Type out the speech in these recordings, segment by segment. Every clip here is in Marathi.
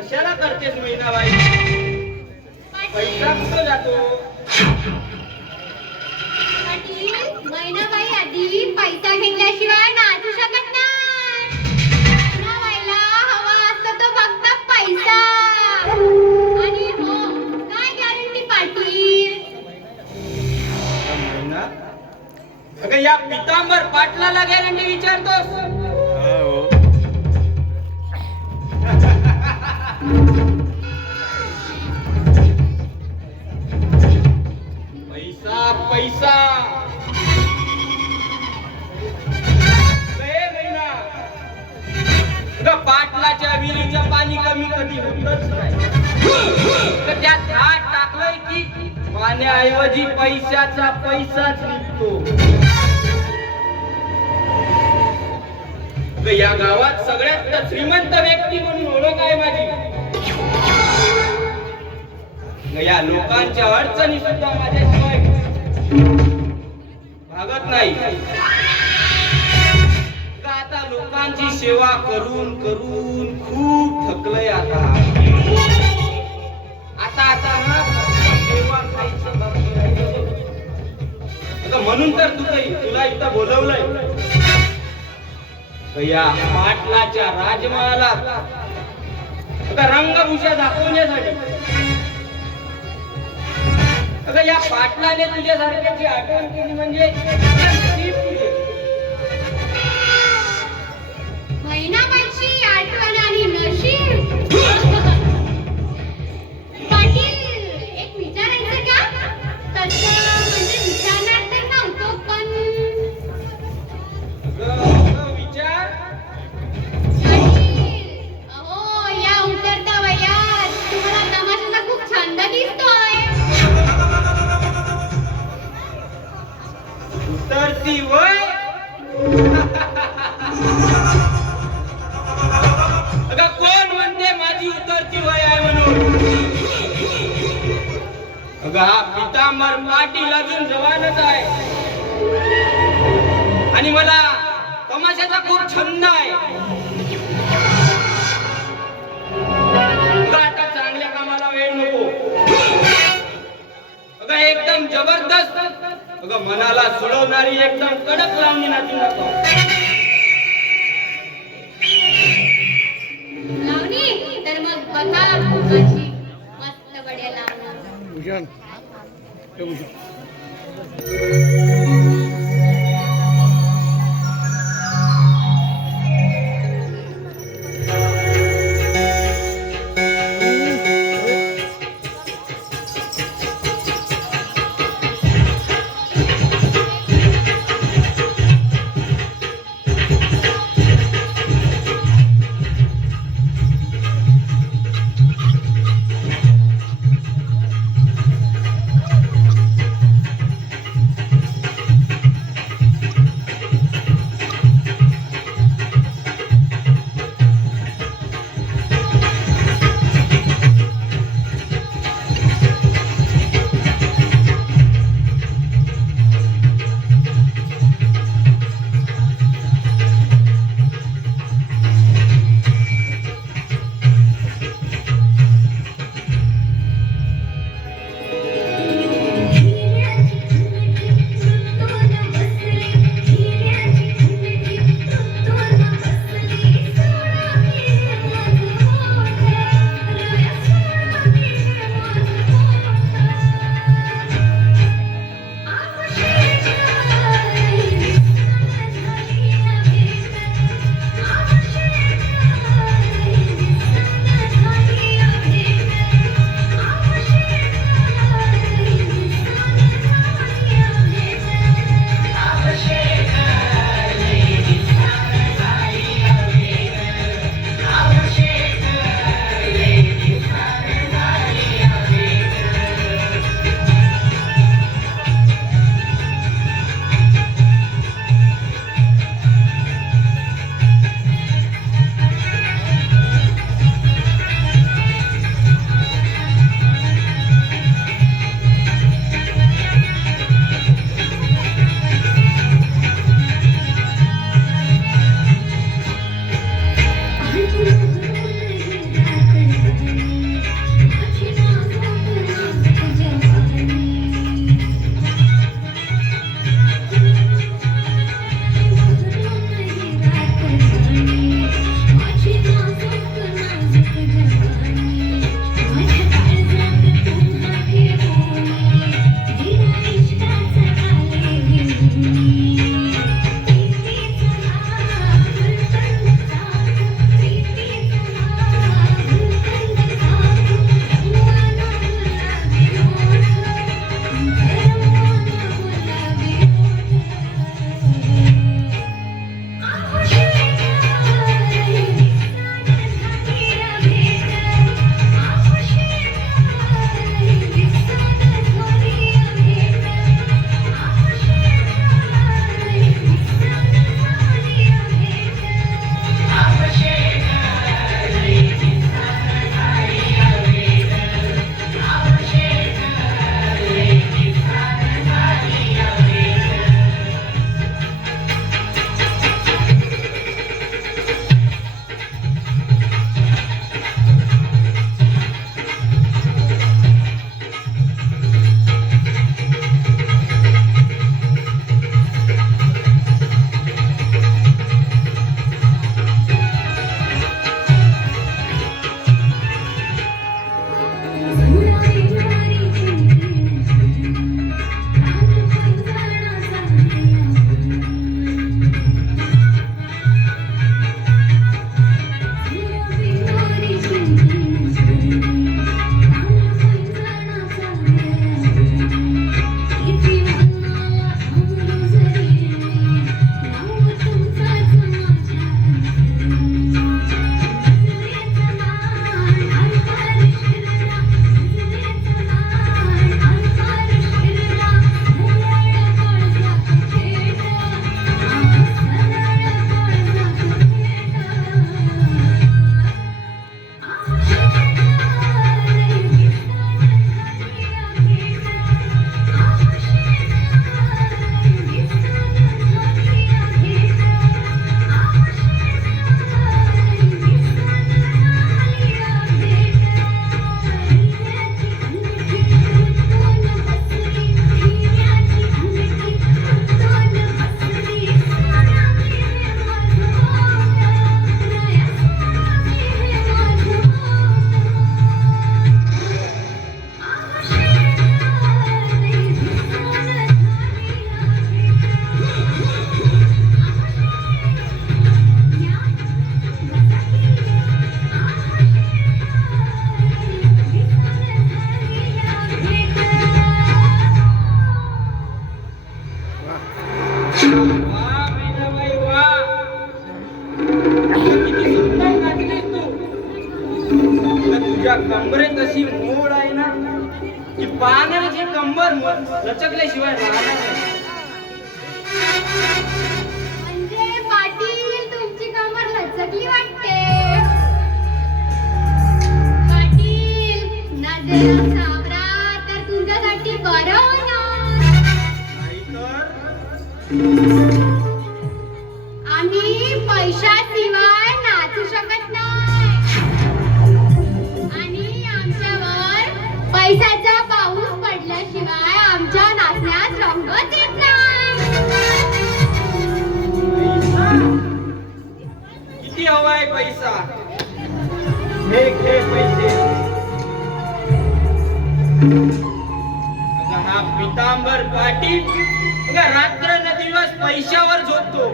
कशाला करतेस मीनाबाई? पैसा कुठं जातो? मैनाबाई आधी पैसा घेतल्याशिवाय नाचू शकत नाही. मीनाबाईला हवा असतो तो फक्त पैसा. आणि हो, काय गॅरंटी पाटील? मैना, अगं या पितांबर पाटलाला गॅरंटी विचारतोस? पैसा पैसा पाटलाच्या विहिरीचं पाणी कमी कधी होतच नाही. तर त्यात हात टाकलंय की पाण्याऐवजी पैशाचा पैसाच निघतो. या गावात सगळ्यात श्रीमंत व्यक्ती म्हणून ओळख आहे माझी. या लोकांच्या अडचणी सुद्धा माझ्याशिवाय भागत नाही. आता लोकांची सेवा करून करून खूप थकलंय. आता सेवा म्हणून तर तुला इथं बोलवलंय. या पाटलाच्या राजमहालात रंगभूषा दाखवण्यासाठी. अगं या पाटलाने तुझ्यासारख्याची आठवण केली म्हणजे मैनाबाईची आठवण आणि नशीब. पाटील, एक विचारायचं का? तसं म्हणजे विचारणार तर नव्हतो, पण विचार. अहो, या उतरत्या वयात तुम्हाला तमाशाचा खूप छंद दिसतोय. उतरती वय? अगं कोण म्हणते माझी उतरती वय आहे म्हणून? अगं हा पितांबर पाटील अजून जवानच आहे आणि मला तमाशाचा खूप छंद आहे. आता चांगल्या कामाला वेळ नको. अगं एकदम जबरदस्त, अगं मनाला सुडवणारी एकदम कडक लावणी नाचू नको. लावणी तर मग बघा माझी मस्त बढिया लावणी. की पाण्याची कंबर लचकल्याशिवाय राहणार नाही. म्हणजे पाटील तुमची कमर लचकली वाटते. पाटील नजर सावरा तर तुमच्यासाठी बरं होणार. नाहीतर आम्ही पैशाशिवाय नाचू शकत नाही आणि आमच्यावर पैशाचा पाऊस पडल्याशिवाय आमच्या नाचण्यात रंगच येत नाही. किती हवाय पैसा? हे घे पैसे. अगं हा पितांबर पाटील अगं रात्र न दिवस पैशावर झोपतो.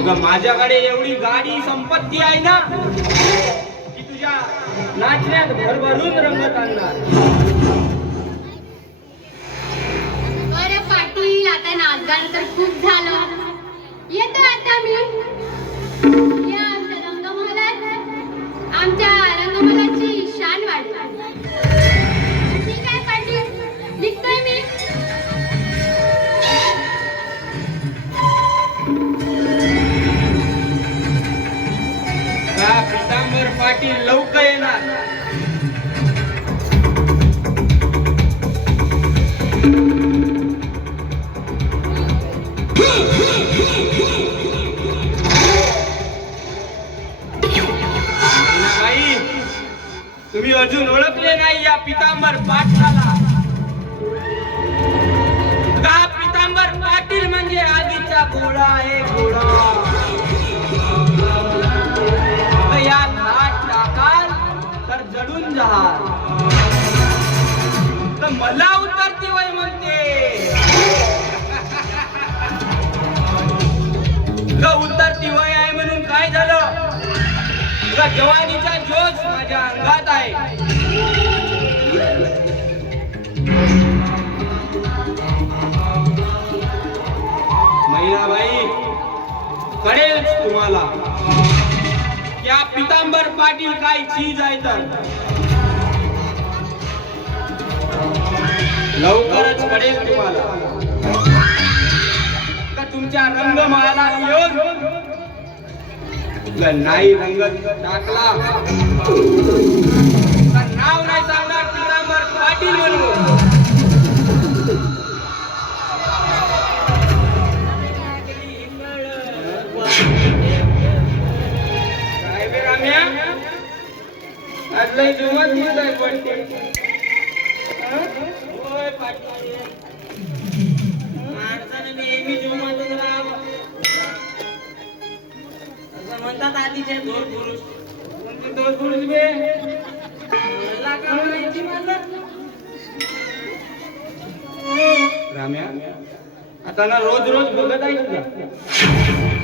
अगं माझ्याकडे एवढी गाडी संपत्ती आहे ना की तुझ्या नाचण्यात भरभरून रंगत आणणार. बरं पाटील आता नाचगान तर खूप झालं. येतो आता मी. या आमच्या रंगमहालात आमच्या रंगमहालाची शान वाढवा. ठीक आहे पाटील, निघतोय मी. का पितांबर पाटील लवकर येणार. नाही, तुम्ही अजून ओळखले नाही या पितांबर पाटलाला. का पितांबर पाटील म्हणजे आगीचा गोळा आहे, गोळा. या घाट टाकाल तर जडून जाल. तर मला उतरती वय म्हणते. उतरती वय आहे म्हणून काय झालं? जवानीचा जोश माझ्या अंगात आहे. मैनाबाई कळेल तुम्हाला या पितांबर पाटील काय चीज आहे तर. लवकरच कळेल तुम्हाला का तुमच्या रंगमहाला येऊन नाही रंगत टाकला तर नाव नाही सांगणार पितांबर पाटील म्हणून. काय बे राम्या आज लय जुमत होत आहे पडते. होय पाटील माणसानं नेहमी जुमतच राहावं असं म्हणतात आधीचे थोर पुरुष. कोणते थोर पुरुष बे? मला का माहिती मला. राम्या आता ना रोज रोज बघत आहे तुझा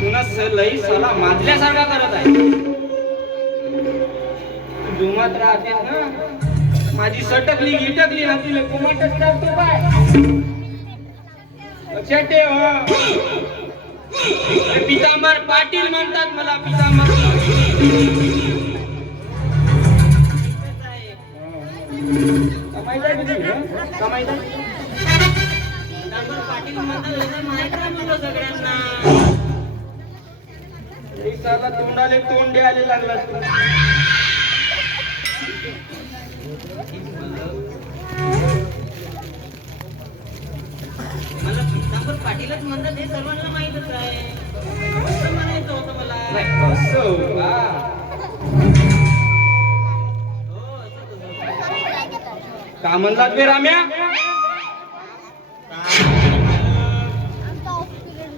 तुला लई सला माजल्यासारखा करत आहे. जुमत राहते ना माझी सटकली गिटकली ना तुला कुमाटच टाकतो काय. लक्षात ठेव. पितांबर पाटील म्हणतात मला. पितांबर पाटील म्हणतात माहित आहे मला सगळ्यांना. साला तोंडाले तोंड द्यायला लागला. मला पितांबर पाटीलच म्हणतात हे सर्वांना माहितच आहे. असं म्हणायचं होतं मला. का म्हणलात बे राम्या?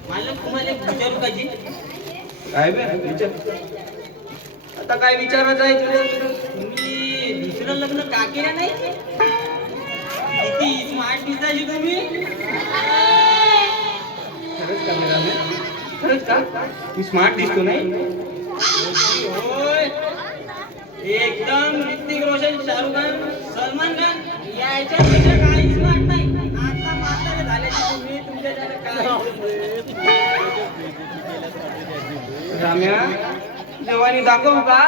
मला तुम्हाला एक विचारू पाहिजे. काय बे विचार? आता काय विचारायचं आहे तुला? तुम्ही दुसरं लग्न का केलं नाही? किती स्मार्ट दिसायची तुम्ही. खरंच का मेरा में? खरंच का मी स्मार्ट दिसतो नाही? होय एकदम ऋतिक रोशन, शाहरुख खान, सलमान खान याच्यापेक्षा काही स्मार्ट नाही. आता म्हातारे झाल्याचे तुम्ही तुमच्या काय राम्या जवानी दाखवू का?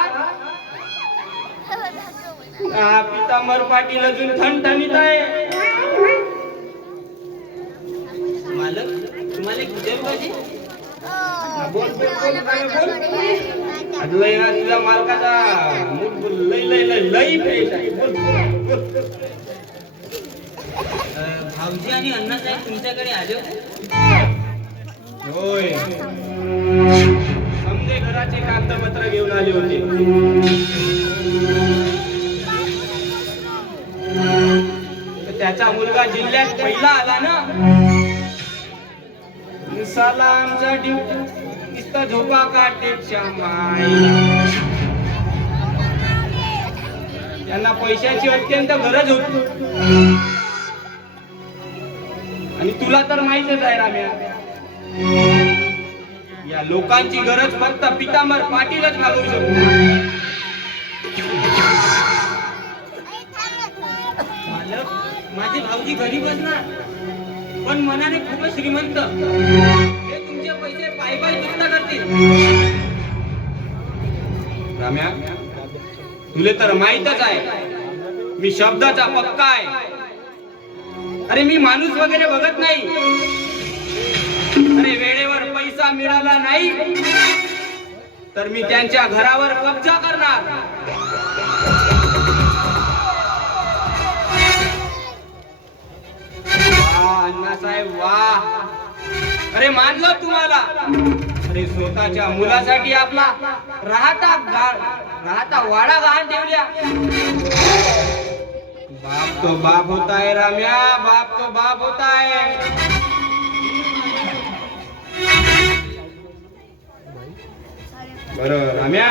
पितांबर पाटील अजून ठणठणीत आहे. मालक तुम्हाला एक विचारू का जी? बोल बोल बोल काय बोल. आज लय ना तुझ्या मालकाचा मूड बोल लय लय लय लय फ्रेश आहे. बोल बोल. भाऊजी आणि अण्णासाहेब तुमच्याकडे आले होय. समजे घराचे कागदपत्र घेऊन आले होते. त्याचा मुलगा जिल्ह्यात पहिला आला ना. साला आमचा नुसता झोपा काटेच्या माईला. त्यांना पैशाची अत्यंत गरज होती. आणि तुला तर माहितच आहे राम्या, या लोकांची गरज फक्त पितांबर पाटीलच भागवू शकतो. मालक माझे भाऊजी गरीबच ना, पण मनाने खूपच श्रीमंत. हे तुमचे पैसे पाय पाय दुखता करतील. राम्या तुले तर माहीतच आहे मी शब्दाचा पक्का आहे. अरे मी माणूस वगैरे बघत नाही. अरे वेळेवर पैसा मिळाला नाही तर मी त्यांच्या घरावर कब्जा करणार. अण्णासाहेब वाह. अरे मानलं तुम्हाला. अरे स्वतःच्या मुलासाठी आपला राहता वाडा गहाण ठेवल्या. बाप तो बाप होता है राम्या, बाप तो बाप होता है. बरं राम्या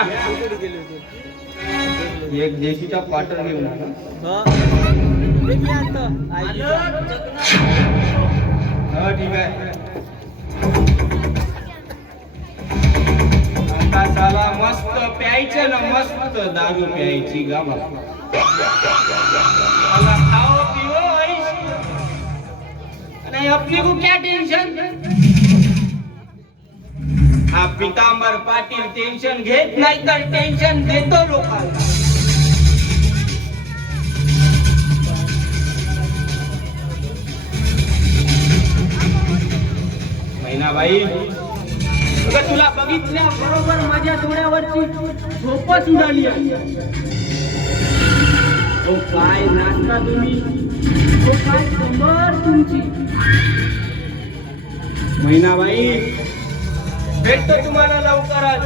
एक देशीचा क्वार्टर घेऊन आला. ठीक आहे. आता साला मस्त प्यायचं ना, मस्त दारू प्यायची गावा. खाओ पिओ नहीं अपने को क्या टेंशन. हा पितांबर पाटील टेन्शन घेत नाही तर टेन्शन देतो लोकांना. मैनाबाई तुला बघितल्या बरोबर माझ्या डोळ्यावरची झोपच उडाली. ओ काय नाचता तुम्ही, ओ काय कमर तुमची. मैनाबाई भेटतो तुम्हाला लवकरच.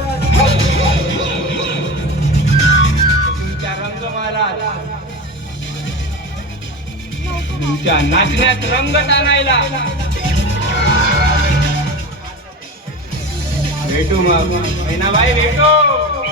तुमच्या रंगमाला तुमच्या नाचण्यात रंग टाकायला भेटू. मग मैनाबाई भेटू.